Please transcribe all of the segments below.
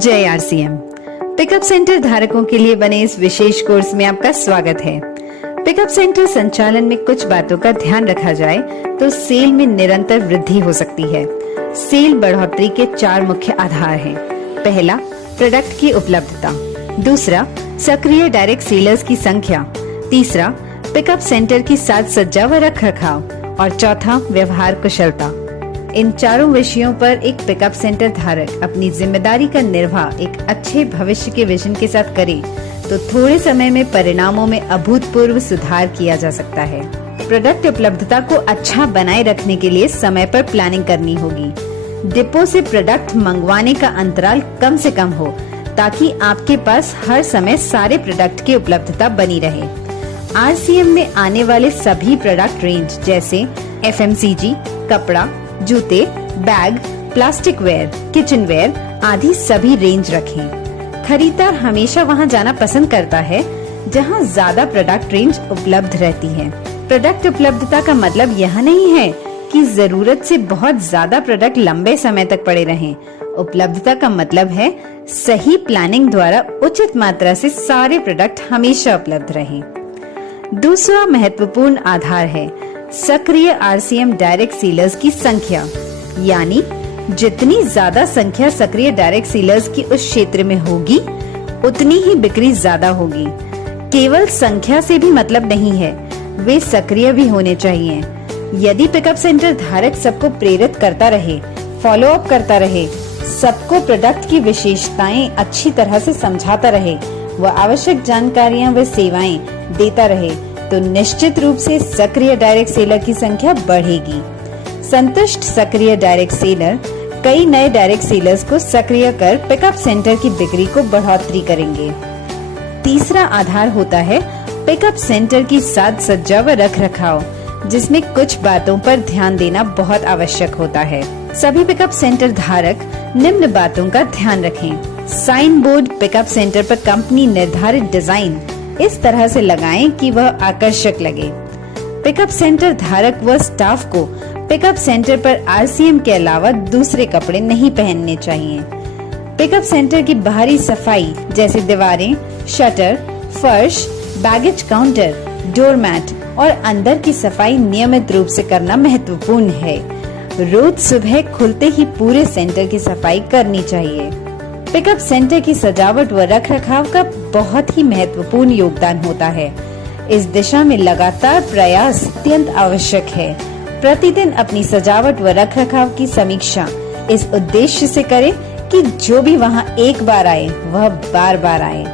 जय RCM. Pickup centre धारकों के लिए बने इस विशेष कोर्स में आपका स्वागत है। पिकअप सेंटर संचालन में कुछ बातों का ध्यान रखा जाए तो सेल में निरंतर वृद्धि हो सकती है। सेल बढ़ोतरी के 4 मुख्य आधार हैं। पहला, प्रोडक्ट की उपलब्धता। दूसरा, सक्रिय डायरेक्ट सेलर्स की संख्या। तीसरा, पिकअप सेंटर की साज सज्जा व रख रखाव। और चौथा, व्यवहार कुशलता। इन चारों विषयों पर एक पिकअप सेंटर धारक अपनी जिम्मेदारी का निर्वाह एक अच्छे भविष्य के विजन के साथ करे तो थोड़े समय में परिणामों में अभूतपूर्व सुधार किया जा सकता है। प्रोडक्ट उपलब्धता को अच्छा बनाए रखने के लिए समय पर प्लानिंग करनी होगी। डिपो से प्रोडक्ट मंगवाने का अंतराल कम से कम हो ताकि आपके पास हर समय सारे प्रोडक्ट की उपलब्धता बनी रहे। आरसीएम में आने वाले सभी प्रोडक्ट रेंज जैसे एफएमसीजी, कपड़ा, जूते, bag, plastic ware, kitchen ware आदि सभी रेंज रखें। खरीदार हमेशा वहां जाना पसंद करता है जहां ज्यादा प्रोडक्ट रेंज उपलब्ध रहती है। प्रोडक्ट उपलब्धता का मतलब यह नहीं है कि जरूरत से बहुत ज्यादा प्रोडक्ट लंबे समय तक पड़े रहें। उपलब्धता का मतलब है सही प्लानिंग द्वारा उचित मात्रा से सारे प्रोडक्ट हमेशा उपलब्ध रहें। दूसरा महत्वपूर्ण आधार है सक्रिय आरसीएम डायरेक्ट सेलर्स की संख्या, यानी जितनी ज्यादा संख्या सक्रिय डायरेक्ट सेलर्स की उस क्षेत्र में होगी उतनी ही बिक्री ज्यादा होगी। केवल संख्या से भी मतलब नहीं है, वे सक्रिय भी होने चाहिए। यदि पिकअप सेंटर धारक सबको प्रेरित करता रहे, फॉलो अप करता रहे, सबको प्रोडक्ट की विशेषताएं अच्छी तरह से समझाता रहे व आवश्यक जानकारियां व सेवाएं देता रहे तो निश्चित रूप से सक्रिय डायरेक्ट सेलर की संख्या बढ़ेगी। संतुष्ट सक्रिय डायरेक्ट सेलर कई नए डायरेक्ट सेलर्स को सक्रिय कर पिकअप सेंटर की बिक्री को बढ़ोतरी करेंगे। तीसरा आधार होता है पिकअप सेंटर की साज सज्जा व रख रखाव, जिसमें कुछ बातों पर ध्यान देना बहुत आवश्यक होता है। सभी पिकअप सेंटर धारक निम्न बातों का ध्यान रखें। साइन बोर्ड पिकअप सेंटर पर कंपनी निर्धारित डिजाइन इस तरह से लगाएं कि वह आकर्षक लगे। पिकअप सेंटर धारक व स्टाफ को पिकअप सेंटर पर आरसीएम के अलावा दूसरे कपड़े नहीं पहनने चाहिए। पिकअप सेंटर की बाहरी सफाई जैसे दीवारें, शटर, फर्श, बैगेज काउंटर, डोरमैट और अंदर की सफाई नियमित रूप से करना महत्वपूर्ण है। रोज सुबह खुलते ही पूरे सेंटर की सफाई करनी चाहिए। पिकअप सेंटर की सजावट व रख रखाव का बहुत ही महत्वपूर्ण योगदान होता है। इस दिशा में लगातार प्रयास अत्यंत आवश्यक है। प्रतिदिन अपनी सजावट व रख रखाव की समीक्षा इस उद्देश्य से करें कि जो भी वहां एक बार आए वह बार बार आए।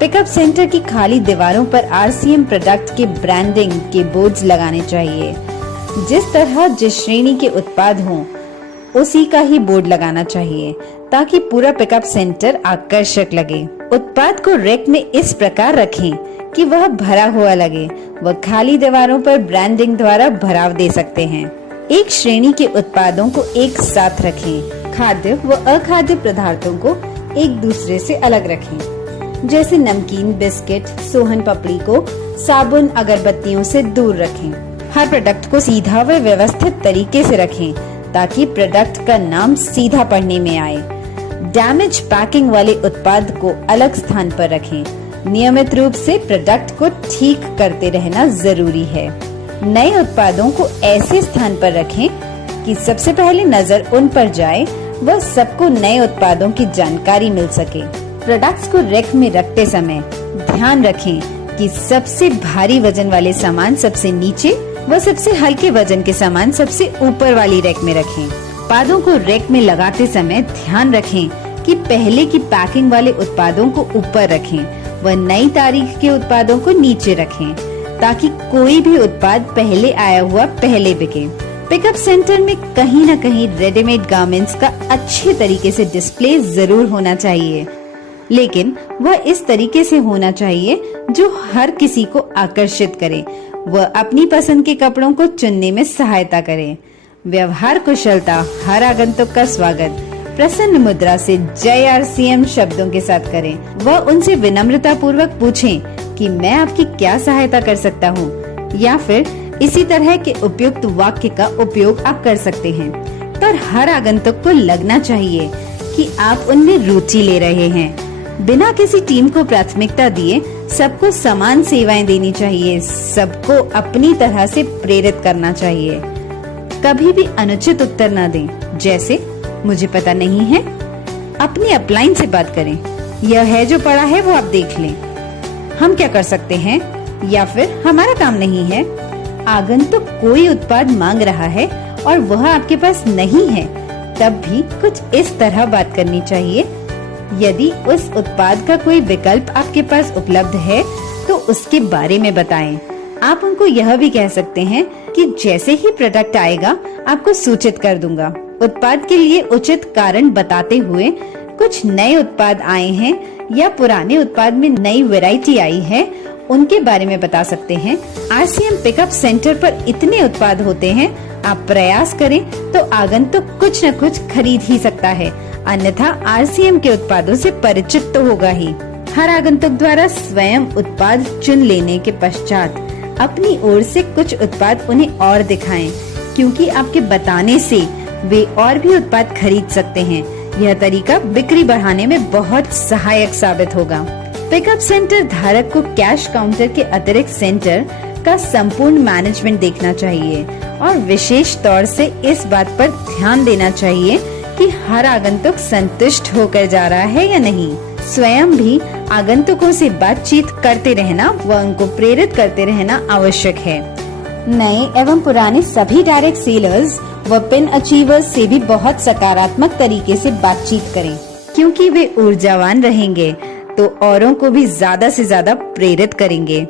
पिकअप सेंटर की खाली दीवारों पर आरसीएम प्रोडक्ट के ब्रांडिंग के बोर्ड्स लगाने चाहिए। जिस तरह जिस श्रेणी के उत्पाद हों उसी का ही बोर्ड लगाना चाहिए ताकि पूरा पिकअप सेंटर आकर्षक लगे। उत्पाद को रैक में इस प्रकार रखें कि वह भरा हुआ लगे व खाली दीवारों पर ब्रांडिंग द्वारा भराव दे सकते हैं। एक श्रेणी के उत्पादों को एक साथ रखें। खाद्य व अखाद्य पदार्थों को एक दूसरे से अलग रखें। जैसे नमकीन, बिस्किट, सोहन पपड़ी को साबुन, अगरबत्तियों से दूर रखें। हर प्रोडक्ट को सीधा व व्यवस्थित तरीके से रखें ताकि प्रोडक्ट का नाम सीधा पढ़ने में आए। डैमेज पैकिंग वाले उत्पाद को अलग स्थान पर रखें। नियमित रूप से प्रोडक्ट को ठीक करते रहना जरूरी है। नए उत्पादों को ऐसे स्थान पर रखें कि सबसे पहले नजर उन पर जाए व सबको नए उत्पादों की जानकारी मिल सके। प्रोडक्ट्स को रैक में रखते समय ध्यान रखें कि सबसे भारी वजन वाले सामान सबसे नीचे व सबसे हल्के वजन के सामान सबसे ऊपर वाली रैक में रखें। उत्पादों को रैक में लगाते समय ध्यान रखें कि पहले की पैकिंग वाले उत्पादों को ऊपर रखें व नई तारीख के उत्पादों को नीचे रखें ताकि कोई भी उत्पाद पहले आया हुआ पहले बिके। पिकअप सेंटर में कहीं न कहीं रेडीमेड गारमेंट्स का अच्छे तरीके से डिस्प्ले जरूर होना चाहिए, लेकिन वह इस तरीके से होना चाहिए जो हर किसी को आकर्षित करे व अपनी पसंद के कपड़ों को चुनने में सहायता करे। व्यवहार कुशलता हर आगंतुक का स्वागत प्रसन्न मुद्रा से जय आरसीएम शब्दों के साथ करें व उनसे विनम्रता पूर्वक पूछें कि मैं आपकी क्या सहायता कर सकता हूँ, या फिर इसी तरह के उपयुक्त वाक्य का उपयोग आप कर सकते हैं। पर हर आगंतुक को लगना चाहिए कि आप उनमें रुचि ले रहे हैं। बिना किसी टीम को प्राथमिकता दिए सबको समान सेवाएं देनी चाहिए, सबको अपनी तरह से प्रेरित करना चाहिए। कभी भी अनुचित उत्तर न दें, जैसे मुझे पता नहीं है। अपनी अपलाइन से बात करें, यह है जो पड़ा है वो आप देख लें, हम क्या कर सकते हैं, या फिर हमारा काम नहीं है। आगंतुक कोई उत्पाद मांग रहा है और वह आपके पास नहीं है, तब भी कुछ इस तरह बात करनी चाहिए। यदि उस उत्पाद का कोई विकल्प आपके पास उपलब्ध है तो उसके बारे में बताएं। आप उनको यह भी कह सकते हैं कि जैसे ही प्रोडक्ट आएगा आपको सूचित कर दूंगा। उत्पाद के लिए उचित कारण बताते हुए कुछ नए उत्पाद आए हैं या पुराने उत्पाद में नई वैरायटी आई है, उनके बारे में बता सकते हैं। RCM पिकअप सेंटर पर इतने उत्पाद होते हैं, आप प्रयास करें तो आगंतुक कुछ न कुछ खरीद ही सकता है, अन्यथा RCM के उत्पादों से परिचित तो होगा ही। हर आगंतुक द्वारा स्वयं उत्पाद चुन लेने के पश्चात अपनी ओर से कुछ उत्पाद उन्हें और दिखाएं, क्योंकि आपके बताने से वे और भी उत्पाद खरीद सकते हैं। यह तरीका बिक्री बढ़ाने में बहुत सहायक साबित होगा। पिकअप सेंटर धारक को कैश काउंटर के अतिरिक्त सेंटर का संपूर्ण मैनेजमेंट देखना चाहिए और विशेष तौर से इस बात पर ध्यान देना चाहिए कि हर आगंतुक संतुष्ट होकर जा रहा है या नहीं। स्वयं भी आगंतुकों से बातचीत करते रहना व उनको प्रेरित करते रहना आवश्यक है। नए एवं पुराने सभी डायरेक्ट सेलर्स व पिन अचीवर्स से भी बहुत सकारात्मक तरीके से बातचीत करें, क्योंकि वे ऊर्जावान रहेंगे तो औरों को भी ज्यादा से ज्यादा प्रेरित करेंगे।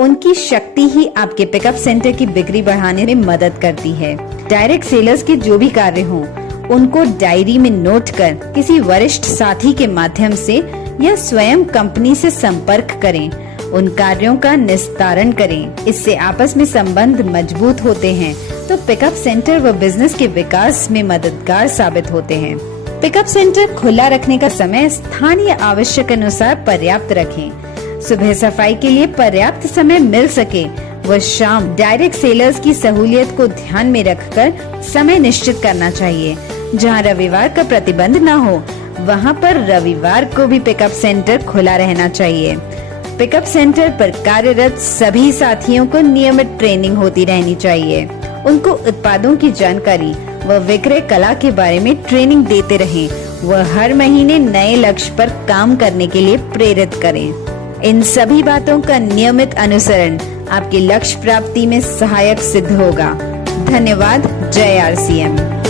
उनकी शक्ति ही आपके पिकअप सेंटर की बिक्री बढ़ाने में मदद करती है। डायरेक्ट सेलर्स के जो भी कार्य हों, उनको डायरी में नोट कर किसी वरिष्ठ साथी के माध्यम से या स्वयं कंपनी से संपर्क करें। उन कार्यों का निस्तारण करें, इससे आपस में संबंध मजबूत होते हैं तो पिकअप सेंटर व बिजनेस के विकास में मददगार साबित होते हैं। पिकअप सेंटर खुला रखने का समय स्थानीय आवश्यक अनुसार पर्याप्त रखें। सुबह सफाई के लिए पर्याप्त समय मिल सके व शाम डायरेक्ट सेलर्स की सहूलियत को ध्यान में रखकर समय निश्चित करना चाहिए। जहां रविवार का प्रतिबंध न हो, वहां पर रविवार को भी पिकअप सेंटर खुला रहना चाहिए। पिकअप सेंटर पर कार्यरत सभी साथियों को नियमित ट्रेनिंग होती रहनी चाहिए। उनको उत्पादों की जानकारी व विक्रय कला के बारे में ट्रेनिंग देते रहें व हर महीने नए लक्ष्य पर काम करने के लिए प्रेरित करें। इन सभी बातों का नियमित अनुसरण आपके लक्ष्य प्राप्ति में सहायक सिद्ध होगा। धन्यवाद। जय RCM।